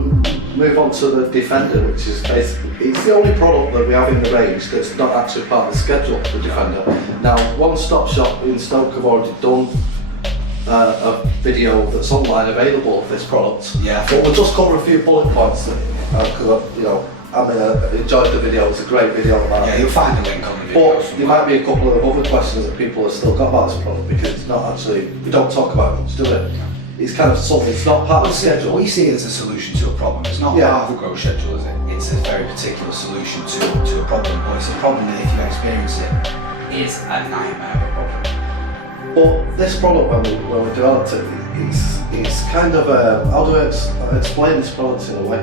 move on to the Defender, which is basically, it's the only product that we have in the range that's not actually part of the schedule, the Defender. Now, One Stop Shop in Stoke have already done a video that's online available of this product. Yeah. But we'll just cover a few bullet points because I enjoyed the video. It's a great video about Yeah, it. you'll find a link on the video. But there might be a couple of other questions that people have still got about this product because it's not actually, we don't talk about it much, do we? It's kind of something, it's not part of the schedule. We see it as a solution to a problem. It's not part of the growth schedule, is it? It's a very particular solution to a problem, but it's a problem that if you experience it, is a nightmare of a problem. But this product, when we developed it, it's kind of how do I explain this product in a way?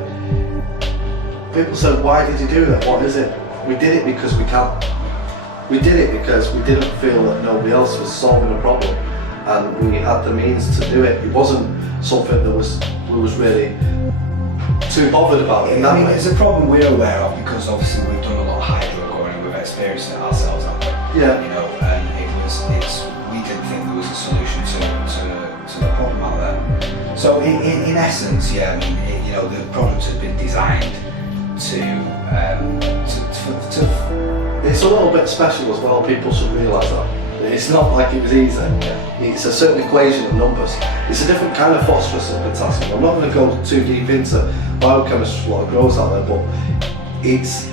People said, why did you do that? What is it? We did it because we can. We did it because we didn't feel that nobody else was solving a problem, and we had the means to do it. It wasn't something that we was really too bothered about in that way. It's a problem we're aware of because obviously we've done a lot of hydro growing and we've experienced it ourselves, haven't we? Yeah. You know, and we didn't think there was a solution to the problem out there. So in essence, yeah, I mean, the product has been designed to It's a little bit special as well, people should realise that. It's not like it was easy. It's a certain equation of numbers. It's a different kind of phosphorus and potassium. I'm not going to go too deep into biochemistry, what grows out there, but it's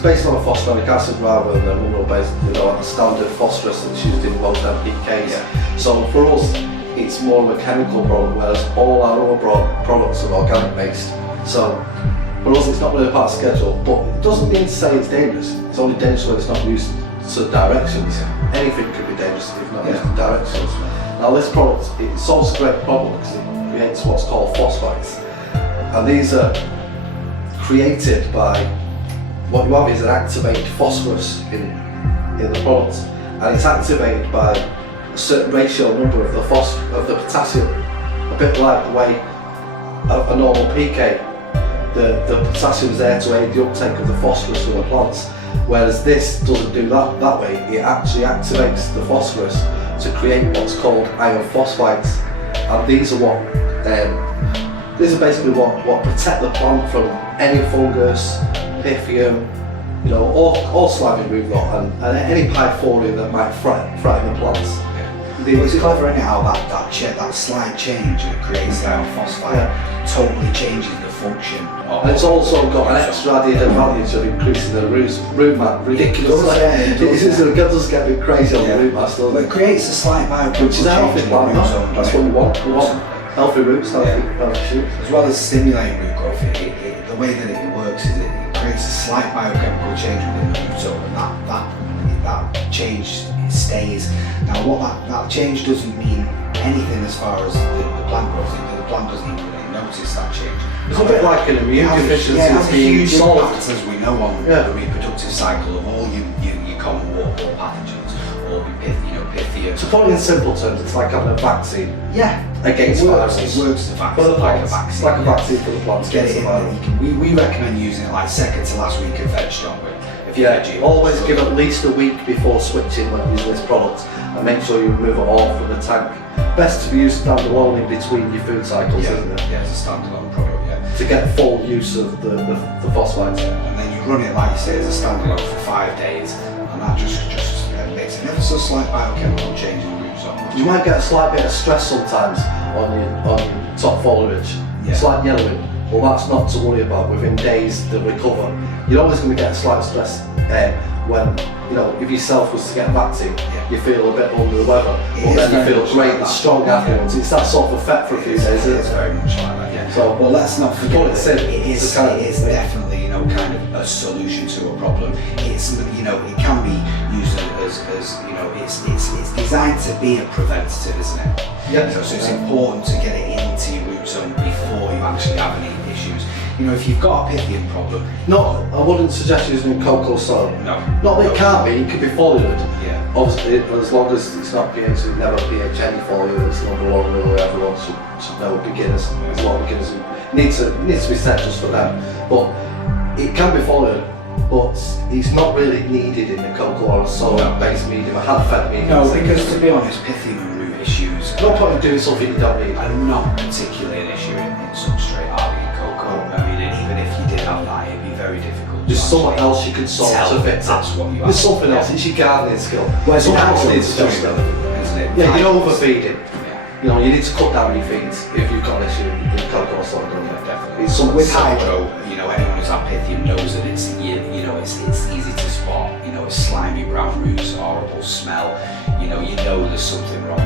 based on a phosphoric acid rather than a mineral based, a standard phosphorus that's used in most NPKs. Yeah. So for us, it's more of a chemical product, whereas all our other products are organic based. So for us, it's not really a part of schedule, but it doesn't mean to say it's dangerous. It's only dangerous when it's not used to directions. Anything could be dangerous if not used to directions. Now this product, it solves a great problem because it creates what's called phosphites. And these are created by, what you have is an activated phosphorus in the product. And it's activated by a certain ratio number of the potassium, a bit like the way a normal PK. The potassium is there to aid the uptake of the phosphorus from the plants, whereas this doesn't do that way. It actually activates the phosphorus to create what's called iron phosphites, and these are basically what protect the plant from any fungus, pythium, all slimy root rot, and any pythium that might threaten the plants. It's clever anyhow that slight change that creates the iron phosphide totally changes the function. And it's also got an extra added advantage of increasing the root mass ridiculously. It does get a bit crazy on the root mass, doesn't it? It creates a slight biochemical which is a healthy plant. That's what we want. We want healthy roots, healthy shoots. As well as stimulating root growth, the way that it works is it creates a slight biochemical change within the root zone, and that change stays. Now, what that change doesn't mean anything as far as the plant grows. The plant doesn't even really notice that change. It's a bit like an immune deficiency. It has a huge solved. impact, as we know, on the reproductive cycle of all your common waterborne pathogens, all your pythium. To put it in simple terms, it's like having a vaccine. Against viruses. It works the For the vaccine, like a plants. vaccine. It's like a vaccine for the plants. Get it in there. We recommend using it like second to last week of veg, don't we? Always give at least a week before switching when using this product, and make sure you remove it all from the tank. Best to be used standalone in between your food cycles, isn't it? Yeah, it's a standalone product, To get full use of the phosphites. And then you run it, like you say, as a standalone for 5 days, and that just makes an ever so slight biochemical change in the root zone. You might get a slight bit of stress sometimes on your top foliage, slight yellowing. Well, that's not to worry about. Within days to recover. You're always going to get a slight stress when, if yourself was to get a vaccine, you feel a bit under the weather, but then you feel great and strong afterwards. It's that sort of effect for a few days, isn't it? It's very much like that, yeah. So, well, let's not forget it is definitely, kind of a solution to a problem. It's, it can be used as it's designed to be a preventative, isn't it? So it's important to get it into your root zone before you actually have any issues. If you've got a pythium problem, I wouldn't suggest using cocoa soil. No. Not that it can't be, it could be foliated. Yeah. Obviously, as long as it's not pH, it's never pH any foliar, it's not the one rule everyone should know, beginners. There's a lot of beginners who needs to be set just for them. But it can be foliated, but it's not really needed in the cocoa or soil-based medium, a hand-fed medium. No, because to be honest, pythium and root issues no point in doing something you don't need. are not particularly an issue in substrate, are they, in cocoa? have that, it'd be very difficult. There's to something actually else you can solve tell to fix it. that's what you There's have. something else, it's your gardening skill. Whereas Something else hydro needs is to very just, relevant, isn't it? yeah, you're Hydro- overfeeding. Yeah. You know, you need to cut down your feeds if you've got an issue with cocoa or something. Definitely. It's So something with simple. hydro, you know, anyone who's had pythium knows that it's it's easy to spot. You know, it's slimy brown roots, horrible smell. You know there's something wrong.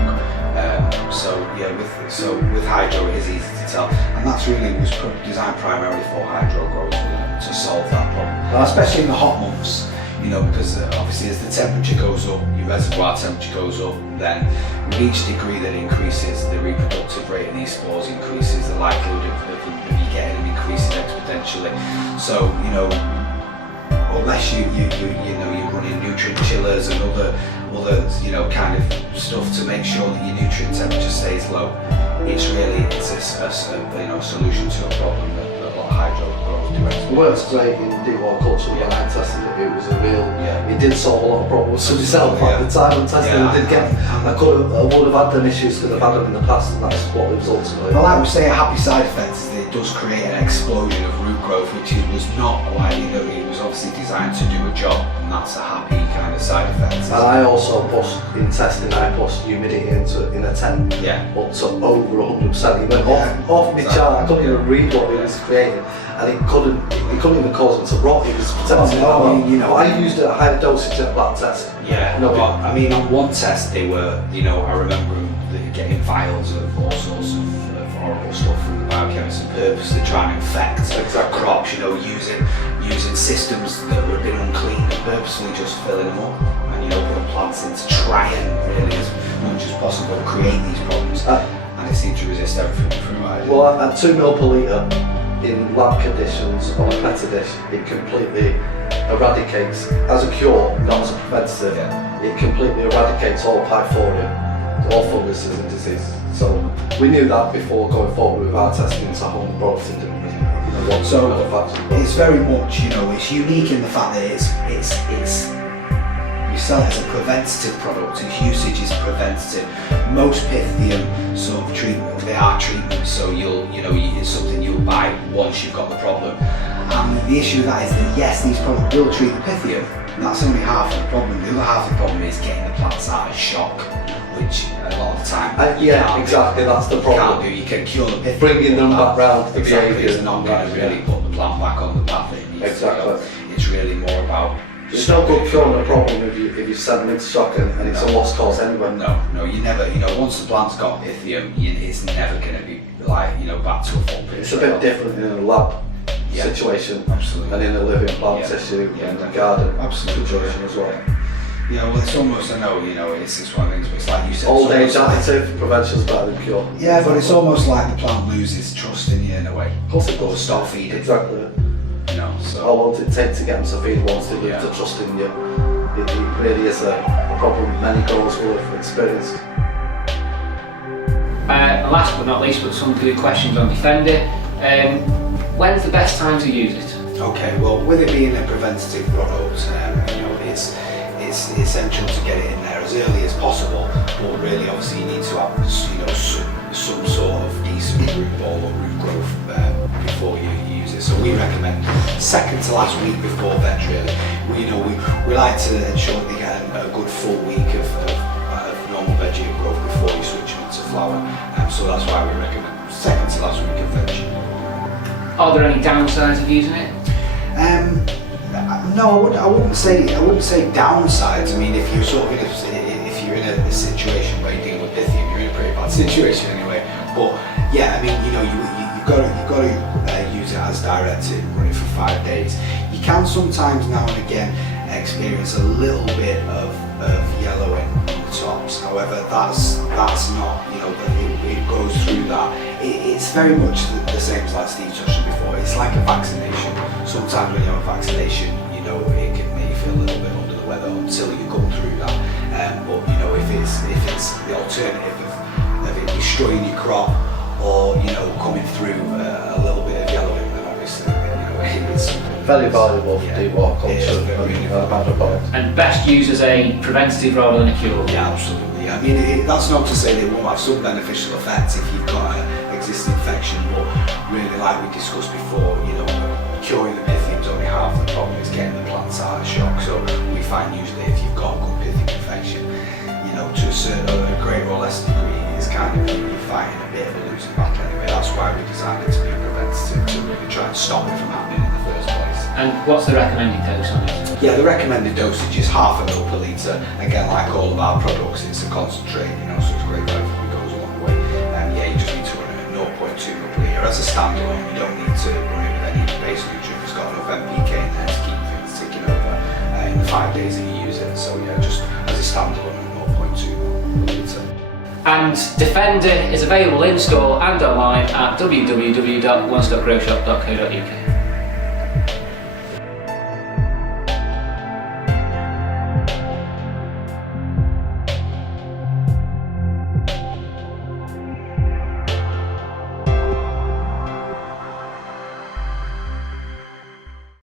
With hydro, it is easy to tell, and that's really was designed primarily for hydro growth to solve that problem. And especially in the hot months. You know, because obviously as the temperature goes up, your reservoir temperature goes up, then with each degree that increases, the reproductive rate of these spores increases, the likelihood of you getting them increases exponentially. So, you know, unless you're running nutrient chillers and other kind of stuff to make sure that your nutrient temperature stays low, it's a solution to a problem that a lot of hydro growers do. It works great in deep water culture when I tested it. It was a real, it did solve a lot of problems for myself at the time when testing it. I would have had them issues because I've had them in the past, and that's what it was ultimately. Well, like we say, a happy side effect is that it does create an explosion of root growth, which was not why it was obviously designed to do a job, and that's a happy kind of side effect. And I also pushed, in testing, I pushed humidity in a tent up to over 100%. It went off my chart. I couldn't even read what it was creating, and it couldn't even cause it to rot. It was protecting I used a higher dosage at that test. Yeah, no, but I mean, on one test they were, I remember them getting vials of all sorts of horrible stuff from the biochemists and purposely trying to infect crops, using systems that were a bit unclean and purposely just filling them up and putting plants in to try and really as much as possible create these problems. And it seemed to resist everything through it. Well, at 2 ml per litre in lab conditions on a petri dish, it completely eradicates, as a cure, not as a preventative, it completely eradicates all pythium, all funguses and diseases. So we knew that before going forward with our testing to home products and so it's very much, it's unique in the fact that it's we sell it as a preventative product. Its usage is preventative. Most pythium sort of treatment, they are treatments. So it's something you'll buy once you've got the problem. And the issue with that is that yes, these products will treat the pythium. And that's only half of the problem. The other half of the problem is getting the plants out of shock, which a lot of the time exactly, that's the problem. You can cure the pythium, bringing them back round to the behaviour. It's not going to really put the plant back on the path it needs to go. It's really more about. It's no good curing a problem if you send them into shock and it's a lost cause anyway. No, you never. Once the plant's got pythium, it's never going to be back to a full picture. It's a bit different in a lab situation, absolutely, and in a living plant tissue and a garden situation as well. Yeah, well, it's almost, it's just one of the things, but it's like you said. Old age additive, prevention's better than cure. Yeah, but it's almost like the plant loses trust in you in a way. Of course it does. Stop feeding. Exactly. So. How long does it take to get them to feed once they lose the trust in you? It really is a problem many growers will have experienced. Last but not least, but some good questions on Defender. When's the best time to use it? Okay, well, with it being a preventative product, it's essential to get it in there as early as possible. But really, obviously, you need to have some sort of decent root ball or root growth before you use it. So we recommend second to last week before veg. Really, we like to ensure that they get a good full week of normal veggie growth before you switch them to flower. So that's why we recommend second to last week of veg. Are there any downsides of using it? No, I wouldn't say downsides. I mean, if you're sort of if you're in a situation where you're dealing with pythium, you're in a pretty bad situation anyway. But yeah, I mean, you've got to use it as directed, run it for 5 days. You can sometimes now and again experience a little bit of yellowing on the tops. However, that's not, it goes through that. It's very much the same as like Steve touched on before. It's like a vaccination. Sometimes when you have a vaccination, it can make you feel a little bit under the weather until you go through that. But if it's the alternative of it destroying your crop or coming through a little bit of yellowing, then obviously it's very valuable for deep water culture and hydroponic. And best used as a preventative rather than a cure? Yeah, absolutely. I mean, that's not to say they won't have some beneficial effects if you've got an existing infection, but really, like we discussed before, curing the pythium is only half the problem, it's getting the plants out of shock. So we find usually if you've got a good pythium infection, you know, to a greater or less degree, it's kind of you're fighting a bit of a losing battle anyway. That's why we designed it to be preventative, to really try and stop it from happening in the first place. And what's the recommended dose on it? Yeah, the recommended dosage is half a mil per litre. Again, like all of our products, it's a concentrate, you know, so it's great for everything, goes a long way. Yeah, you just need to run it at 0.2 mil per litre. As a standalone, you don't need to run it with any base nutrient. It's got enough NPK in there to keep things ticking over in the 5 days that you use it. So yeah, just as a standalone at 0.2 mil per litre. And Defender is available in store and online at www.onestopgrowshop.co.uk.